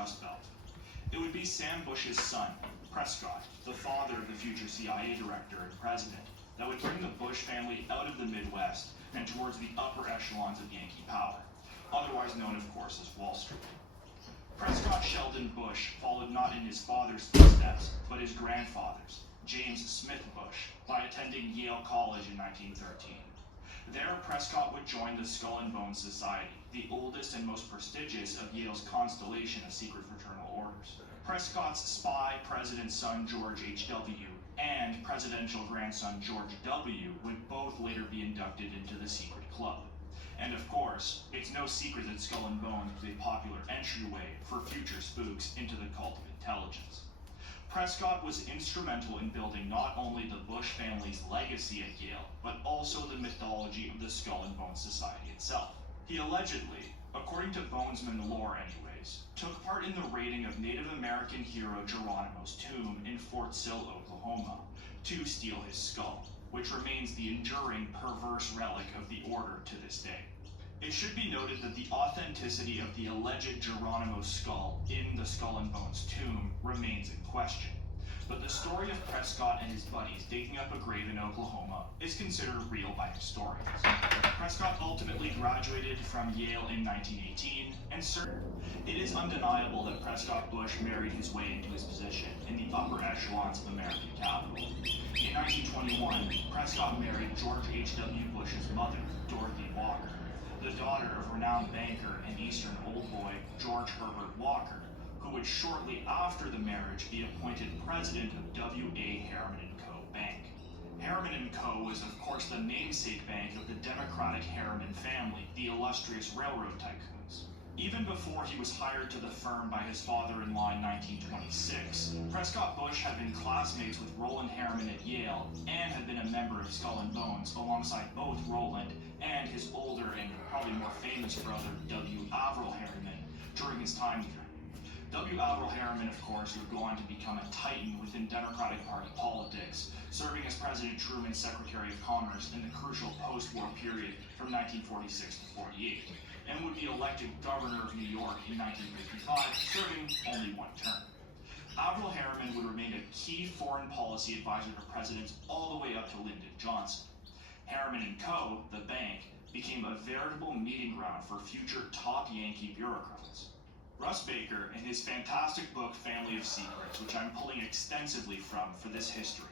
Rust Belt. It would be Sam Bush's son, Prescott, the father of the future CIA director and president, that would bring the Bush family out of the Midwest and towards the upper echelons of Yankee power, otherwise known, of course, as Wall Street. Prescott Sheldon Bush followed not in his father's footsteps, but his grandfather's, James Smith Bush, by attending Yale College in 1913. There, Prescott would join the Skull and Bones Society, the oldest and most prestigious of Yale's constellation of secret fraternal orders. Prescott's spy president's son George H.W. and presidential grandson George W. would both later be inducted into the secret club. And of course, it's no secret that Skull and Bones was a popular entryway for future spooks into the cult of intelligence. Prescott was instrumental in building not only the Bush family's legacy at Yale, but also the mythology of the Skull and Bones Society itself. He allegedly, according to Bonesman lore anyways, took part in the raiding of Native American hero Geronimo's tomb in Fort Sill, Oklahoma, to steal his skull, which remains the enduring perverse relic of the order to this day. It should be noted that the authenticity of the alleged Geronimo skull in the Skull and Bones tomb remains in question, but the story of Prescott and his buddies digging up a grave in Oklahoma is considered real by historians. Prescott ultimately graduated from Yale in 1918, and it is undeniable that Prescott Bush married his way into his position in the upper echelons of American capital. In 1921, Prescott married George H.W. Bush's mother, Dorothy Walker, the daughter of renowned banker and Eastern old boy George Herbert Walker, who would shortly after the marriage be appointed president of W.A. Harriman & Co. Bank. Harriman & Co. was of course the namesake bank of the Democratic Harriman family, the illustrious railroad tycoons. Even before he was hired to the firm by his father-in-law in 1926, Prescott Bush had been classmates with Roland Harriman at Yale and had been a member of Skull and Bones alongside both Roland and his older and probably more famous brother, W. Averell Harriman, during his time there. W. Averell Harriman, of course, would go on to become a titan within Democratic Party politics, serving as President Truman's Secretary of Commerce in the crucial post-war period from 1946 to 48, and would be elected governor of New York in 1955, serving only one term. Averell Harriman would remain a key foreign policy advisor to presidents all the way up to Lyndon Johnson. Harriman & Co., the bank, became a veritable meeting ground for future top Yankee bureaucrats. Russ Baker, in his fantastic book Family of Secrets, which I'm pulling extensively from for this history,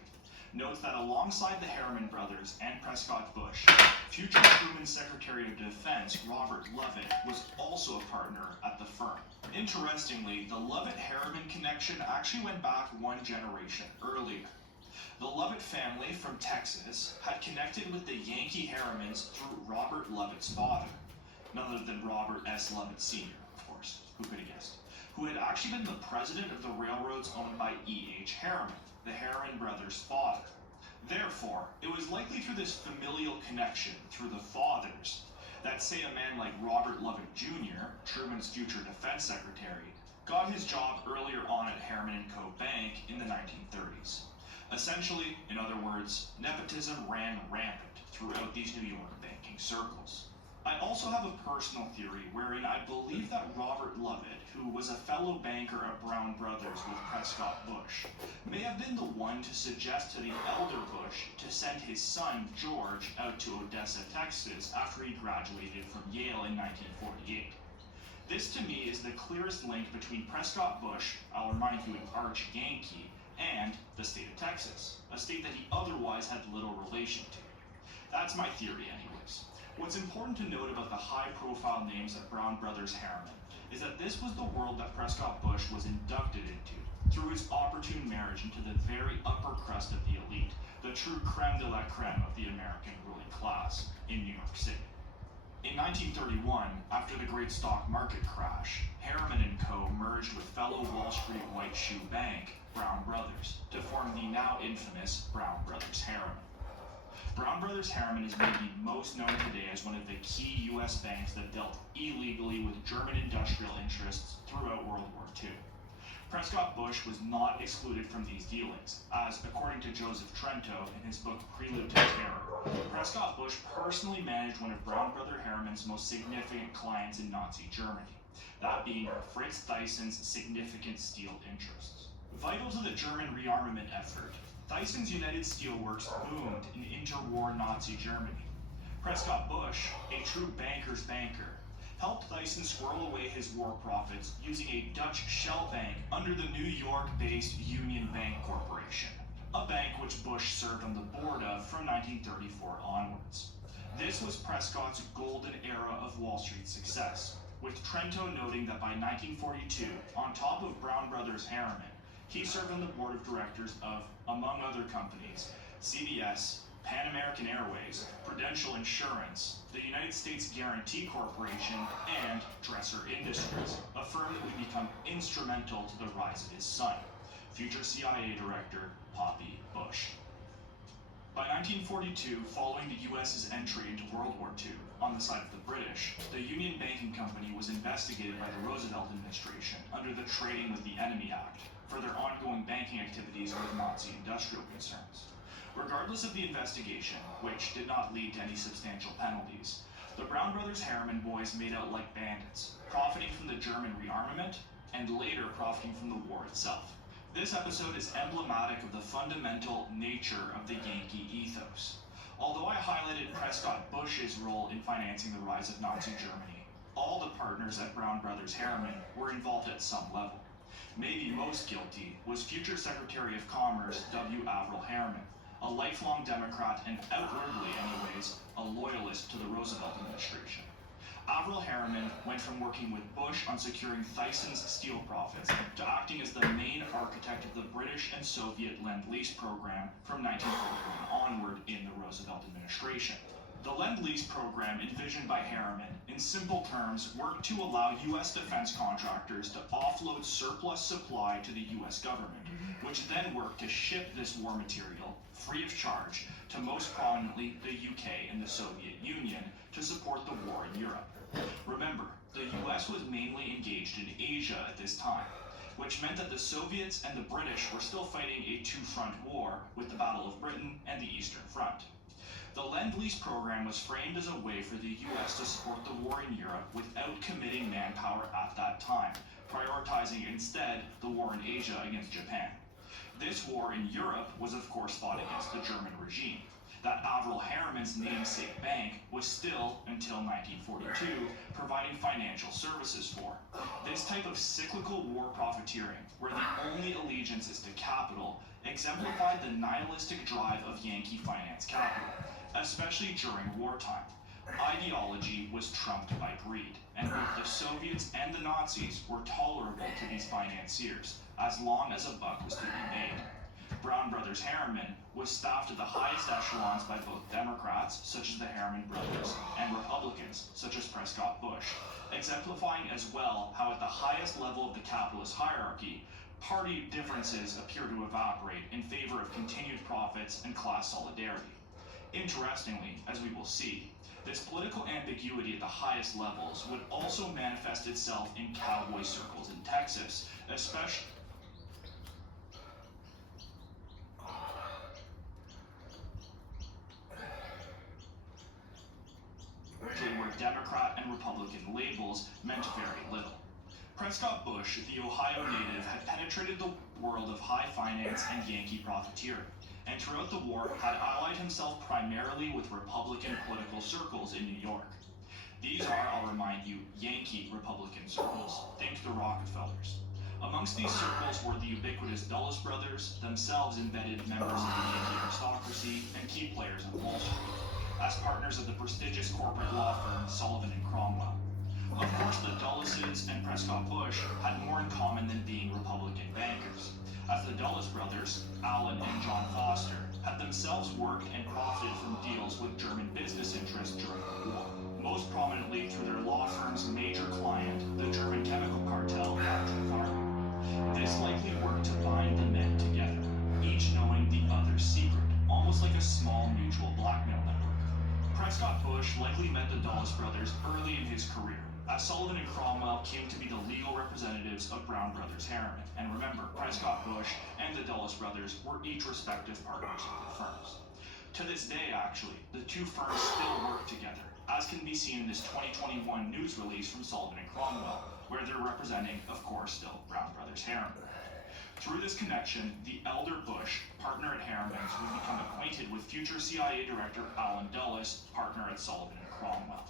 notes that alongside the Harriman brothers and Prescott Bush, future Truman Secretary of Defense Robert Lovett was also a partner at the firm. Interestingly, the Lovett-Harriman connection actually went back one generation earlier. The Lovett family from Texas had connected with the Yankee Harrimans through Robert Lovett's father, none other than Robert S. Lovett Sr., of course, who could have guessed, who had actually been the president of the railroads owned by E.H. Harriman, the Harriman brothers' father. Therefore, it was likely through this familial connection, through the fathers, that say a man like Robert Lovett Jr., Truman's future defense secretary, got his job earlier on at Harriman & Co. Bank in the 1930s. Essentially, in other words, nepotism ran rampant throughout these New York banking circles. I also have a personal theory wherein I believe that Robert Lovett, who was a fellow banker at Brown Brothers with Prescott Bush, may have been the one to suggest to the elder Bush to send his son George out to Odessa, Texas after he graduated from Yale in 1948. This to me is the clearest link between Prescott Bush, I'll remind you an arch Yankee, and the state of Texas, a state that he otherwise had little relation to. That's my theory anyways. What's important to note about the high-profile names of Brown Brothers Harriman is that this was the world that Prescott Bush was inducted into through his opportune marriage into the very upper crust of the elite, the true creme de la creme of the American ruling class in New York City. In 1931, after the great stock market crash, Harriman & Co. merged with fellow Wall Street white shoe bank, Brown Brothers, to form the now infamous Brown Brothers Harriman. Brown Brothers Harriman is maybe most known today as one of the key U.S. banks that dealt illegally with German industrial interests throughout World War II. Prescott Bush was not excluded from these dealings, as, according to Joseph Trento in his book Prelude to Terror, Prescott Bush personally managed one of Brown Brother Harriman's most significant clients in Nazi Germany, that being Fritz Thyssen's significant steel interests. Vital to the German rearmament effort, Thyssen's United Steelworks boomed in interwar Nazi Germany. Prescott Bush, a true banker's banker, helped Thyssen squirrel away his war profits using a Dutch shell bank under the New York-based Union Bank Corporation, a bank which Bush served on the board of from 1934 onwards. This was Prescott's golden era of Wall Street success, with Trento noting that by 1942, on top of Brown Brothers Harriman, he served on the board of directors of, among other companies, CBS, Pan American Airways, Prudential Insurance, the United States Guarantee Corporation, and Dresser Industries, a firm that would become instrumental to the rise of his son, future CIA Director Poppy Bush. By 1942, following the US's entry into World War II, on the side of the British, the Union Banking Company was investigated by the Roosevelt administration under the Trading with the Enemy Act for their ongoing banking activities with Nazi industrial concerns. Regardless of the investigation, which did not lead to any substantial penalties, the Brown Brothers Harriman boys made out like bandits, profiting from the German rearmament and later profiting from the war itself. This episode is emblematic of the fundamental nature of the Yankee ethos. Although I highlighted Prescott Bush's role in financing the rise of Nazi Germany, all the partners at Brown Brothers Harriman were involved at some level. Maybe most guilty was future Secretary of Commerce W. Averell Harriman, a lifelong Democrat and outwardly anyways, a loyalist to the Roosevelt administration. Averell Harriman went from working with Bush on securing Thyssen's steel profits to acting as the main architect of the British and Soviet Lend-Lease program from 1941 onward in the Roosevelt administration. The Lend-Lease program envisioned by Harriman, in simple terms, worked to allow U.S. defense contractors to offload surplus supply to the U.S. government, which then worked to ship this war material, free of charge, to most prominently the UK and the Soviet Union to support the war in Europe. Remember, the US was mainly engaged in Asia at this time, which meant that the Soviets and the British were still fighting a two-front war with the Battle of Britain and the Eastern Front. The Lend-Lease program was framed as a way for the US to support the war in Europe without committing manpower at that time, prioritizing instead the war in Asia against Japan. This war in Europe was of course fought against the German regime. That Averell Harriman's namesake bank was still, until 1942, providing financial services for. This type of cyclical war profiteering, where the only allegiance is to capital, exemplified the nihilistic drive of Yankee finance capital, especially during wartime. Ideology was trumped by greed, and both the Soviets and the Nazis were tolerable to these financiers, as long as a buck was to be made. Brown Brothers Harriman was staffed at the highest echelons by both Democrats, such as the Harriman brothers, and Republicans, such as Prescott Bush, exemplifying as well how at the highest level of the capitalist hierarchy, party differences appear to evaporate in favor of continued profits and class solidarity. Interestingly, as we will see, this political ambiguity at the highest levels would also manifest itself in cowboy circles in Texas, especially where Democrat and Republican labels meant very little. Prescott Bush, the Ohio native, had penetrated the world of high finance and Yankee profiteering, and throughout the war had allied himself primarily with Republican political circles in New York. These are, I'll remind you, Yankee Republican circles. Think the Rockefellers. Amongst these circles were the ubiquitous Dulles brothers, themselves embedded members of the Yankee aristocracy and key players on Wall Street, as partners of the prestigious corporate law firm Sullivan and Cromwell. Of course, the Dulleses and Prescott Bush had more in common than being Republican bankers, as the Dulles brothers, Allen and John Foster, had themselves worked and profited from deals with German business interests during the war, most prominently through their law firm's major client, the German chemical cartel, Pharma. This likely worked to bind the men together, each knowing the other's secret, almost like a small mutual blackmail network. Prescott Bush likely met the Dulles brothers early in his career, as Sullivan and Cromwell came to be the legal representatives of Brown Brothers Harriman. And remember, Prescott Bush and the Dulles brothers were each respective partners of the firms. To this day, actually, the two firms still work together, as can be seen in this 2021 news release from Sullivan and Cromwell, where they're representing, of course, still Brown Brothers Harriman. Through this connection, the elder Bush, partner at Harriman's, would become acquainted with future CIA Director Allen Dulles, partner at Sullivan and Cromwell.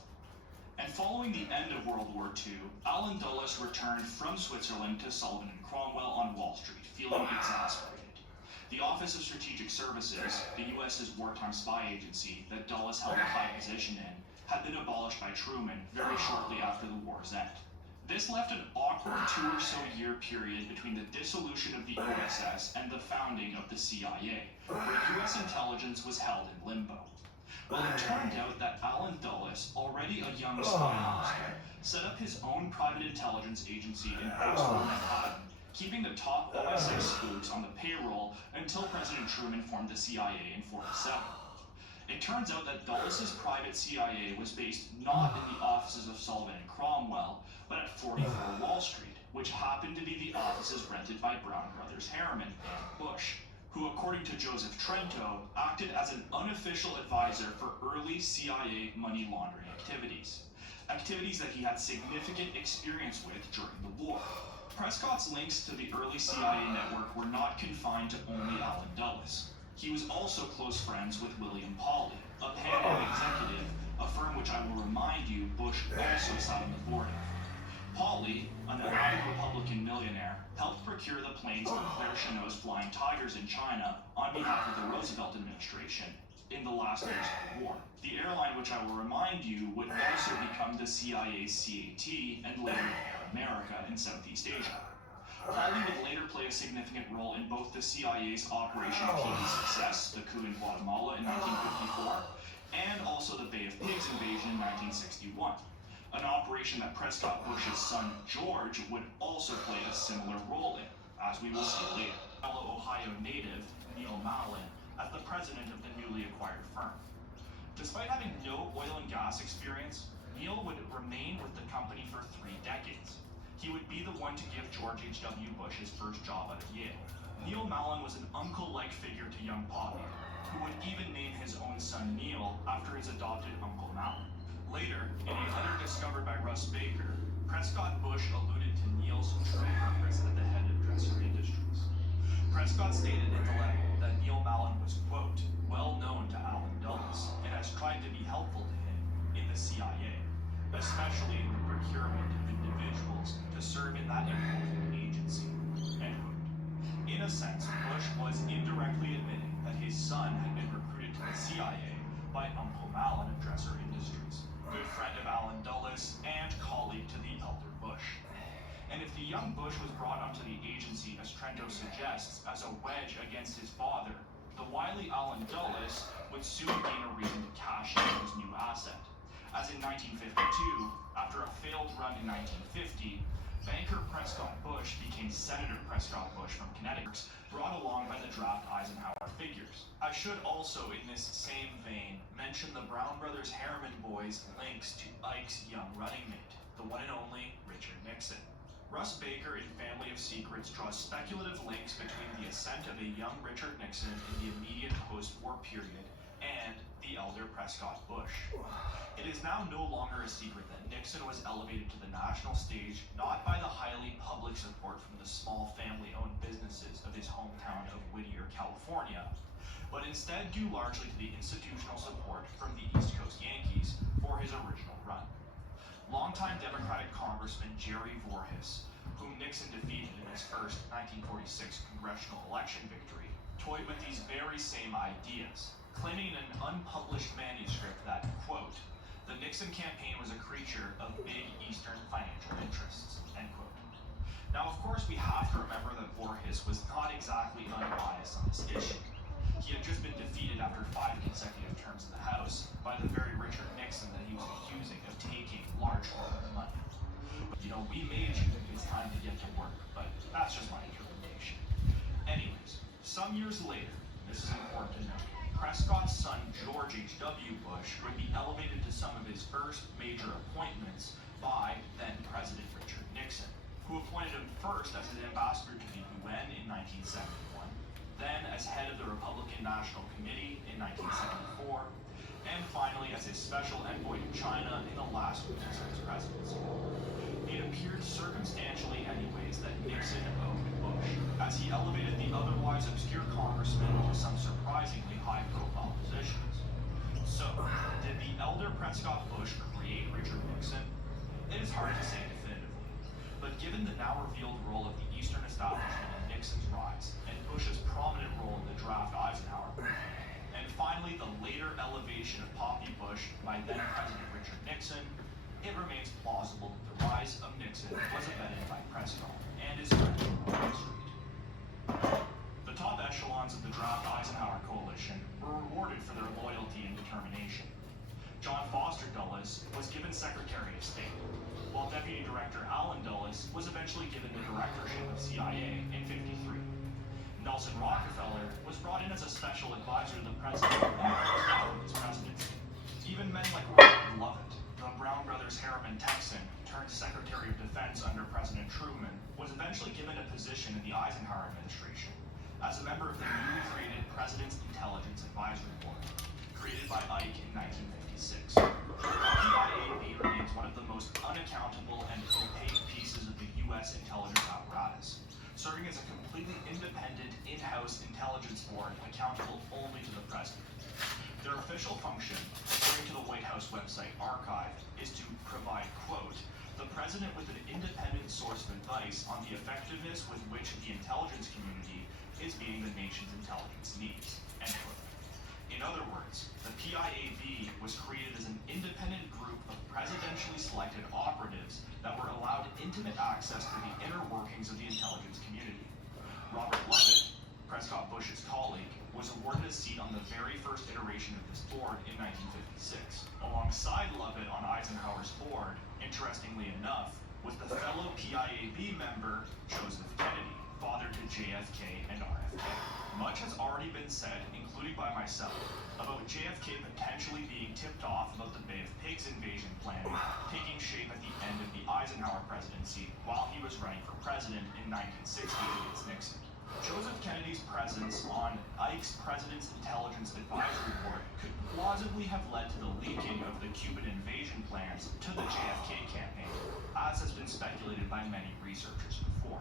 And following the end of World War II, Allen Dulles returned from Switzerland to Sullivan and Cromwell on Wall Street, feeling exasperated. The Office of Strategic Services, the U.S.'s wartime spy agency that Dulles held a high position in, had been abolished by Truman very shortly after the war's end. This left an awkward 2 or so year period between the dissolution of the OSS and the founding of the CIA, where U.S. intelligence was held in limbo. Well, it turned out that Allen Dulles, already a young spy master, set up his own private intelligence agency in post-war Manhattan, keeping the top OSS spooks on the payroll until President Truman formed the CIA in '47. It turns out that Dulles' private CIA was based not in the offices of Sullivan and Cromwell, but at 44 Wall Street, which happened to be the offices rented by Brown Brothers Harriman and Bush, who, according to Joseph Trento, acted as an unofficial advisor for early CIA money laundering activities that he had significant experience with during the war. Prescott's links to the early CIA network were not confined to only Allen Dulles. He was also close friends with William Pauley, a Pan-Am executive, a firm which I will remind you Bush also sat on the board of. Pauley, an United Republican millionaire, helped procure the planes of Claire Chennault's Flying Tigers in China on behalf of the Roosevelt administration in the last years of the war. The airline, which I will remind you, would also become the CIA's CAT and later Air America in Southeast Asia. Pauley would later play a significant role in both the CIA's Operation Peace Success, the coup in Guatemala in 1954, and also the Bay of Pigs invasion in 1961. An operation that Prescott Bush's son George would also play a similar role in, as we will see later. Fellow Ohio native Neil Mallon as the president of the newly acquired firm. Despite having no oil and gas experience, Neil would remain with the company for 3 decades. He would be the one to give George H.W. Bush his first job out of Yale. Neil Mallon was an uncle-like figure to young Pauley, who would even name his own son Neil after his adopted Uncle Mallon. Later, in a letter discovered by Russ Baker, Prescott Bush alluded to Neil's true purpose at the head of Dresser Industries. Prescott stated in the letter that Neil Mallon was, quote, well known to Allen Dulles and has tried to be helpful to him in the CIA, especially in the procurement of individuals to serve in that important agency, end quote. In a sense, Bush was indirectly admitting that his son had been recruited to the CIA by Uncle Mallon of Dresser Industries, good friend of Allen Dulles and colleague to the elder Bush. And if the young Bush was brought onto the agency, as Trento suggests, as a wedge against his father, the wily Allen Dulles would soon gain a reason to cash in his new asset. As in 1952, after a failed run in 1950, banker Prescott Bush became Senator Prescott Bush from Connecticut, brought along by the draft Eisenhower figures. I should also, in this same vein, mention the Brown Brothers Harriman boys' links to Ike's young running mate, the one and only Richard Nixon. Russ Baker in Family of Secrets draws speculative links between the ascent of a young Richard Nixon in the immediate post-war period and the elder Prescott Bush. It is now no longer a secret that Nixon was elevated to the national stage not by the highly public support from the small family-owned businesses of his hometown of Whittier, California, but instead due largely to the institutional support from the East Coast Yankees for his original run. Longtime Democratic Congressman Jerry Voorhis, whom Nixon defeated in his first 1946 congressional election victory, toyed with these very same ideas, claiming in an unpublished manuscript that, quote, the Nixon campaign was a creature of big Eastern financial interests, end quote. Now, of course, we have to remember that Voorhis was not exactly unbiased on this issue. He had just been defeated after 5 consecutive terms in the House by the very Richard Nixon that he was accusing of taking large forms of money. You know, we may think it's time to get to work, but that's just my interpretation. Anyways, some years later, this is important to note, Prescott's son George H.W. Bush would be elevated to some of his first major appointments by then-President Richard Nixon, who appointed him first as an ambassador to the UN in 1971, then as head of the Republican National Committee in 1974, and finally as his special envoy to China in the last weeks of his presidency. It appeared circumstantially anyways that Nixon owed Bush, as he elevated the otherwise obscure congressman to some surprisingly high-profile positions. So, did the elder Prescott Bush create Richard Nixon? It is hard to say definitively, but given the now revealed role of the Eastern establishment in Nixon's rise, and Bush's prominent role in the draft Eisenhower plan, and finally the later elevation of Poppy Bush by then-President Richard Nixon, it remains plausible that the rise of Nixon was abetted by Prescott and his friends on Wall Street. The top echelons of the draft Eisenhower coalition were rewarded for their loyalty and determination. John Foster Dulles was given Secretary of State, while Deputy Director Allen Dulles was eventually given the directorship of CIA in '53. Nelson Rockefeller was brought in as a special advisor to the president in the first half of his presidency. Even men like Robert Lovett, the Brown Brothers Harriman Texan turned Secretary of Defense under President Truman, was eventually given a position in the Eisenhower administration as a member of the newly created President's Intelligence Advisory Board, created by Ike in 1956. The PIAB remains one of the most unaccountable and opaque pieces of the U.S. intelligence apparatus, serving as a completely independent in-house intelligence board accountable only to the president. Their official function, according to the White House website Archive, is to provide, quote, the president with an independent source of advice on the effectiveness with which the intelligence community is meeting the nation's intelligence needs, end quote. In other words, the PIAB was created as an independent group of presidentially selected operatives that were allowed intimate access to the inner workings of the intelligence community. Robert Lovett, Prescott Bush's colleague, was awarded a seat on the very first iteration of this board in 1956. Alongside Lovett on Eisenhower's board, interestingly enough, was the fellow PIAB member Joseph Kennedy, father to JFK and RFK. Much has already been said, including by myself, about JFK potentially being tipped off about the Bay of Pigs invasion plan taking shape at the end of the Eisenhower presidency while he was running for president in 1960 against Nixon. Joseph Kennedy's presence on Ike's President's Intelligence Advisory Board could plausibly have led to the leaking of the Cuban invasion plans to the JFK campaign, as has been speculated by many researchers before.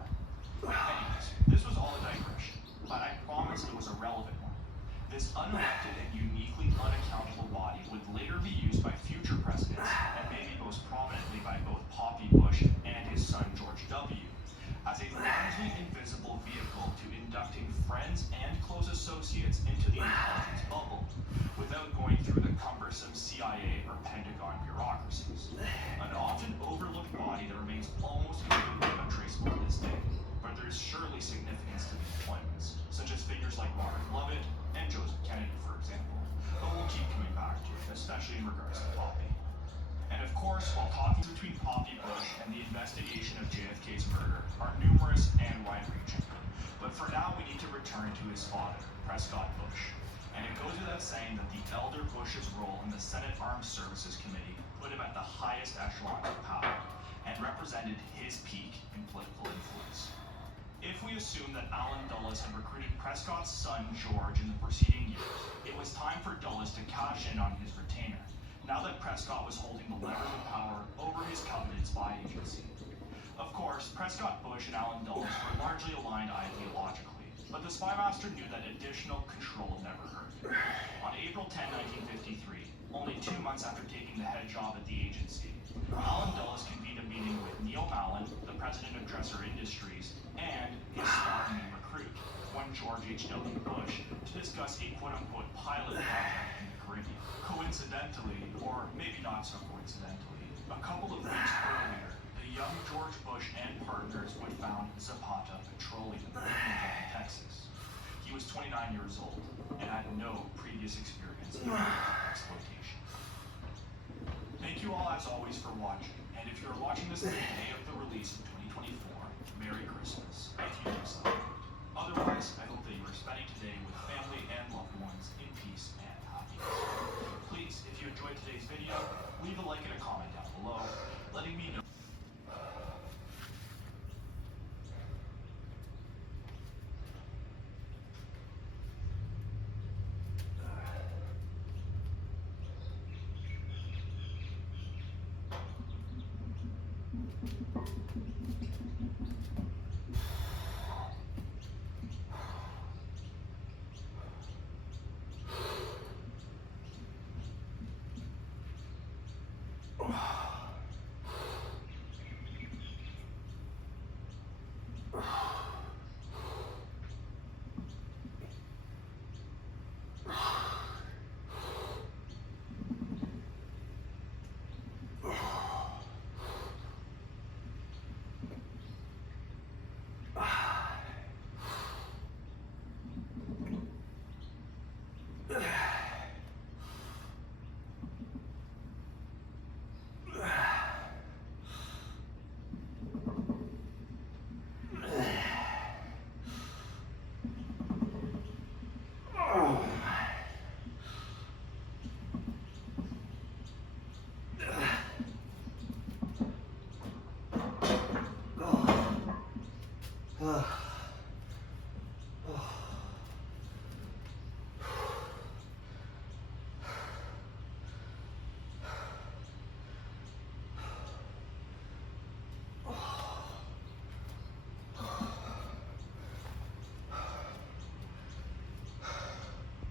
Anyways, this was all a digression, but I promise it was a relevant one. This unelected and uniquely unaccountable body would later be used by future presidents, and maybe most prominently by both Poppy Bush and his son George W., as a largely invisible vehicle to inducting friends and close associates into the intelligence bubble, without going through the cumbersome CIA or Pentagon bureaucracies. An often overlooked body that remains almost completely untraceable to this day, but there is surely significance to the appointments, such as figures like Robert Lovett and Joseph Kennedy, for example, but we'll keep coming back to it, especially in regards to Poppy. And of course, while talking between Poppy Bush and the investigation of JFK's murder are numerous and wide-reaching, but for now we need to return to his father, Prescott Bush. And it goes without saying that the elder Bush's role in the Senate Armed Services Committee put him at the highest echelon of power, and represented his peak in political influence. If we assume that Allen Dulles had recruited Prescott's son George in the preceding years, it was time for Dulles to cash in on his retainer, now that Prescott was holding the levers of power over his coveted spy agency. Of course, Prescott Bush and Allen Dulles were largely aligned ideologically, but the spymaster knew that additional control never hurt. On April 10, 1953, only 2 months after taking the head job at the agency, Allen Dulles convened a meeting with Neil Mallon, the president of Dresser Industries, and his star new recruit, one George H.W. Bush, to discuss a quote-unquote pilot project in the Caribbean. Coincidentally, or maybe not so coincidentally, a couple of weeks earlier, the young George Bush and partners would found Zapata Petroleum in Midland, Texas. He was 29 years old and had no previous experience in exploitation. Thank you all as always for watching, and if you're watching this the day of the release in 2024, Merry Christmas, if you do so. Otherwise, I hope that you are spending today with family and loved ones in peace and happiness. Please, if you enjoyed today's video, leave a like and a comment down below, letting me know Oh.